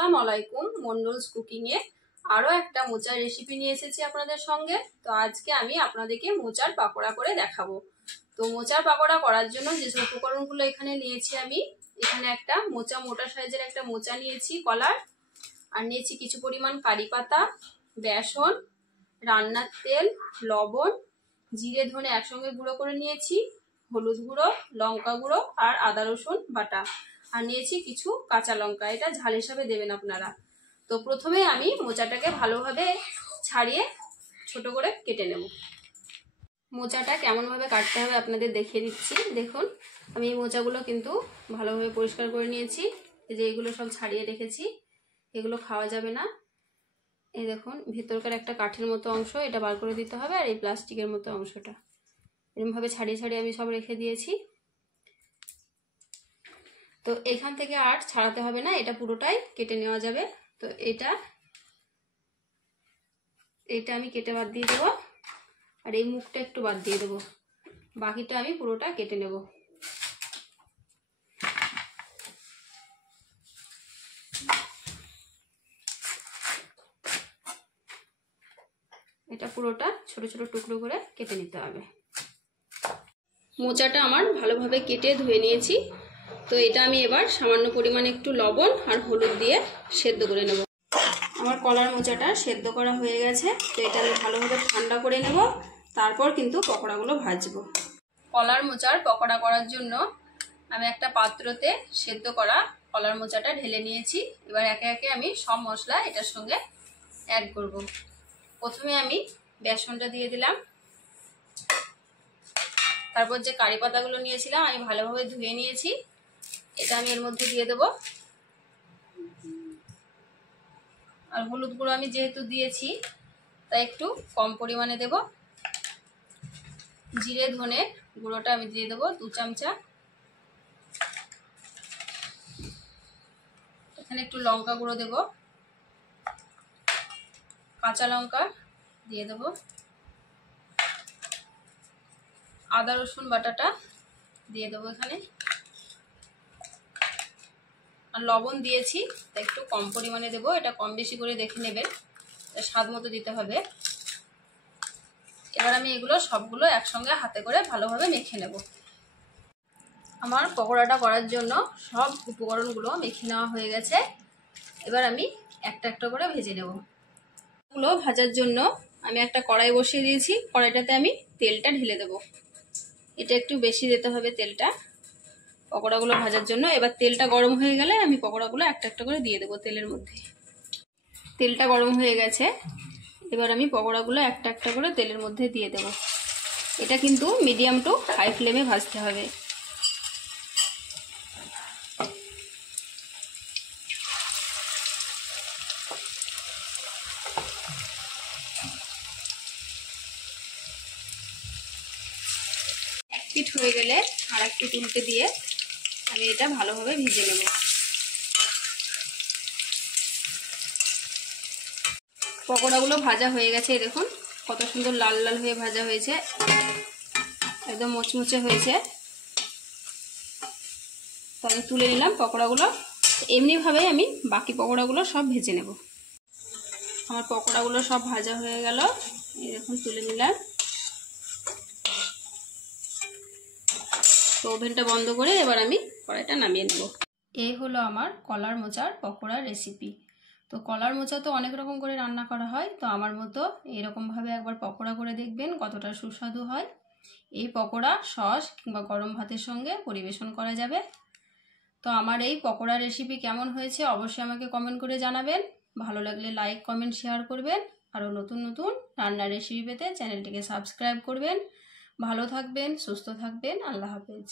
আসসালামু আলাইকুম। মন্ডলস কুকিং এ আরো একটা মোচার রেসিপি নিয়ে এসেছি আপনাদের সঙ্গে। তো আজকে আমি আপনাদেরকে মোচার পাকোড়া করে দেখাবো। তো মোচার পাকোড়া করার জন্য যেসব উপকরণগুলো এখানে নিয়েছি আমি, এখানে একটা মোটা সাইজের একটা মোচা নিয়েছি কলার, আর নিয়েছি কিছু পরিমাণ কারি পাতা, বেসন, রান্নার তেল, লবণ, জিরে ধনে একসঙ্গে গুঁড়ো করে নিয়েছি, হলুদ গুঁড়ো, লঙ্কা গুঁড়ো আর আদা রসুন বাটা, আর নিয়েছি কিছু কাঁচা লঙ্কা। এটা ঝাল হিসাবে দেবেন আপনারা। তো প্রথমে আমি মোচাটাকে ভালোভাবে ছাড়িয়ে ছোট করে কেটে নেব। মোচাটা কেমনভাবে কাটতে হবে আপনাদের দেখিয়ে দিচ্ছি। দেখুন, আমি এই মোচাগুলো কিন্তু ভালোভাবে পরিষ্কার করে নিয়েছি। এই যে এগুলো সব ছাড়িয়ে রেখেছি, এগুলো খাওয়া যাবে না। এই দেখুন, ভেতরকার একটা কাঠের মতো অংশ, এটা বার করে দিতে হবে, আর এই প্লাস্টিকের মতো অংশটা এরকমভাবে ছাড়িয়ে ছাড়িয়ে আমি সব রেখে দিয়েছি। তো এখান থেকে আর ছাড়াতে হবে না, এটা পুরোটাই কেটে নেওয়া যাবে। তো এটা আমি কেটে বাদ দিয়ে দেবো, আর এই মুখটা একটু বাদ দিয়ে দেবো, বাকিটা আমি পুরোটা কেটে নেব। এটা পুরোটা ছোট ছোট টুকরো করে কেটে নিতে হবে। মোচাটা আমার ভালোভাবে কেটে ধুয়ে নিয়েছি। তো এটা আমি এবার সামান্য পরিমাণে একটু লবণ আর হলুদ দিয়ে সেদ্ধ করে নেব। আমার কলার মোচাটা সেদ্ধ করা হয়ে গেছে। তো এটা আমি ভালোভাবে ঠান্ডা করে নেব, তারপর কিন্তু পকোড়াগুলো ভাজবো। কলার মোচার পকোড়া করার জন্য আমি একটা পাত্রতে সেদ্ধ করা কলার মোচাটা ঢেলে নিয়েছি। এবার একে একে আমি সব মশলা এটার সঙ্গে অ্যাড করব। প্রথমে আমি বেসনটা দিয়ে দিলাম, তারপর যে কারি পাতাগুলো নিয়েছিলাম আমি ভালোভাবে ধুয়ে নিয়েছি, এটা আমি এর মধ্যে দিয়ে দেবো। আর হলুদ গুঁড়ো আমি যেহেতু দিয়েছি তাই একটু কম পরিমাণে দেব। জিরে ধনে গুঁড়োটা আমি দিয়ে দেবো 2 চামচা। এখানে একটু লঙ্কা গুঁড়ো দেব, কাঁচা লঙ্কা দিয়ে দেব, আদা রসুন বাটাটা দিয়ে দেবো এখানে, আর লবণ দিয়েছি তাই একটু কম পরিমাণে দেবো। এটা কম বেশি করে দেখে নেবেন, স্বাদ মতো দিতে হবে। এবার আমি এগুলো সবগুলো একসঙ্গে হাতে করে ভালোভাবে মেখে নেব। আমার পকোড়াটা করার জন্য সব উপকরণগুলো মেখে নেওয়া হয়ে গেছে। এবার আমি একটা একটা করে ভেজে নেব। এগুলো ভাজার জন্য আমি একটা কড়াই বসিয়ে দিয়েছি, কড়াইটাতে আমি তেলটা ঢেলে দেব। এটা একটু বেশি দিতে হবে তেলটা পকোড়াগুলো ভাজার জন্য। এবার তেলটা গরম হয়ে গেলে আমি পকোড়াগুলো একটা একটা করে দিয়ে দেবো তেলের মধ্যে। তেলটা গরম হয়ে গেছে, এবার আমি পকোড়াগুলো একটা একটা করে তেলের মধ্যে দিয়ে দেব। এটা কিন্তু মিডিয়াম টু হাই ফ্লেমে ভাজতে হবে। এক পিঠ হয়ে গেলে আর এক পিঠ উল্টে দিয়ে আমি এটা ভালোভাবে ভেজে নেব। পকোড়াগুলো ভাজা হয়ে গেছে, দেখুন কত সুন্দর লাল লাল হয়ে ভাজা হয়েছে, একদম মুচমুচে হয়েছে। তো আমি তুলে নিলাম পকোড়াগুলো। এমনিভাবেই আমি বাকি পকোড়াগুলো সব ভেজে নেব। আমার পকোড়াগুলো সব ভাজা হয়ে গেল, এই দেখুন তুলে নিলাম। তো ওভেনটা বন্ধ করে এবার আমি কড়াইটা নামিয়ে নেব। এই হলো আমার কলার মোচার পকোড়ার রেসিপি। তো কলার মোচা তো অনেক রকম করে রান্না করা হয়, তো আমার মতো এরকমভাবে একবার পকোড়া করে দেখবেন কতটা সুস্বাদু হয়। এই পকোড়া সস কিংবা গরম ভাতের সঙ্গে পরিবেশন করা যাবে। তো আমার এই পকোড়া রেসিপি কেমন হয়েছে অবশ্যই আমাকে কমেন্ট করে জানাবেন। ভালো লাগলে লাইক কমেন্ট শেয়ার করবেন। আরও নতুন নতুন রান্নার রেসিপি পেতে চ্যানেলটিকে সাবস্ক্রাইব করবেন। ভালো থাকবেন, সুস্থ থাকবেন। আল্লাহ হাফেজ।